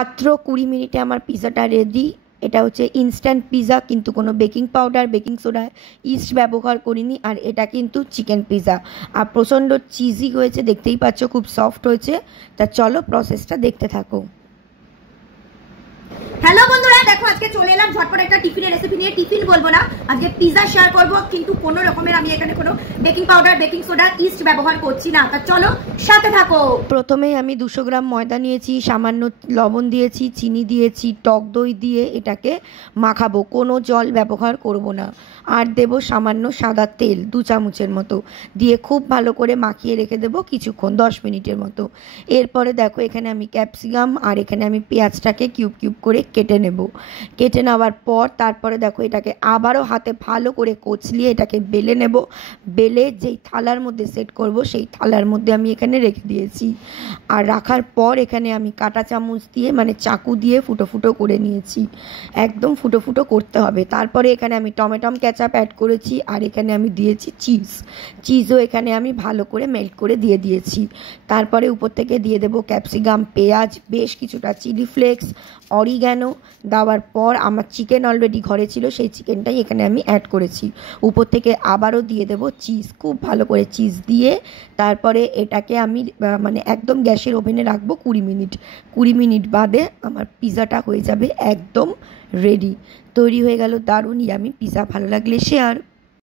মাত্র 20 মিনিটে আমার পিৎজাটা রেডি। এটা হচ্ছে ইনস্ট্যান্ট পিৎজা, কিন্তু কোনো baking powder, baking soda, east ব্যবহার করিনি। আর এটা কিন্তু চিকেন পিৎজা, আর প্রচণ্ড চিজি হয়েছে, দেখতেই পাচ্ছ খুব সফট হয়েছে। তা চলো প্রসেসটা দেখতে থাকো। হ্যালো বন্ধুরা, দেখো আজকে চলে এলাম ঝটপট একটা টিফিনের রেসিপি নিয়ে। টিফিন বলবো না, আজকে পিৎজা শেয়ার করব, কিন্তু কোনো রকমের আমি এখানে কোনো baking powder, baking soda, east ব্যবহার করছি না। তা চলো সাথে থাকো। প্রথমেই আমি 200 গ্রাম ময়দা নিয়েছি, সামান্য লবণ দিয়েছি, চিনি দিয়েছি, টক দই দিয়ে এটাকে মাখাবো, কোনো জল ব্যবহার করব না। আর দেবো সামান্য সাদা তেল 2 চামচের মতো, দিয়ে খুব ভালো করে মাখিয়ে রেখে দেবো কিছুক্ষণ, 10 মিনিটের মতো। এরপরে দেখো এখানে আমি ক্যাপসিকাম আর এখানে আমি পেঁয়াজটাকে কিউব কিউব করে কেটে নেব। কেটে নেওয়ার পর তারপরে দেখো এটাকে আবারও হাতে ভালো করে কচলিয়ে এটাকে বেলে নেব। বেলে যেই থালার মধ্যে সেট করব সেই থালার মধ্যে আমি এখানে রেখে দিয়েছি। আর রাখার পর এখানে আমি কাঁটা চামচ দিয়ে, মানে চাকু দিয়ে ফুটো ফুটো করে নিয়েছি। একদম ফুটো ফুটো করতে হবে। তারপরে এখানে আমি টমেটো কেচাপ অ্যাড করেছি, আর এখানে আমি দিয়েছি চিজও এখানে আমি ভালো করে মেল্ট করে দিয়ে দিয়েছি। তারপরে উপর থেকে দিয়ে দেবো ক্যাপসিকাম, পেঁয়াজ, বেশ কিছুটা চিলি ফ্লেক্স, অরিগ্যানো। দেওয়ার পর আমার চিকেন অলরেডি ঘরে ছিল, সেই চিকেনটাই এখানে আমি অ্যাড করেছি। উপর থেকে আবারও দিয়ে দেবো চিজ, খুব ভালো করে চিজ দিয়ে তারপরে এটাকে আমি মানে একদম গ্যাসের ওভেনে রাখবো 20 মিনিট। 20 মিনিট বাদে আমার পিৎজাটা হয়ে যাবে একদম রেডি। তৈরি হয়ে গেল দারুণ ইয়ামি পিৎজা। ভালো লাগলে শেয়ার।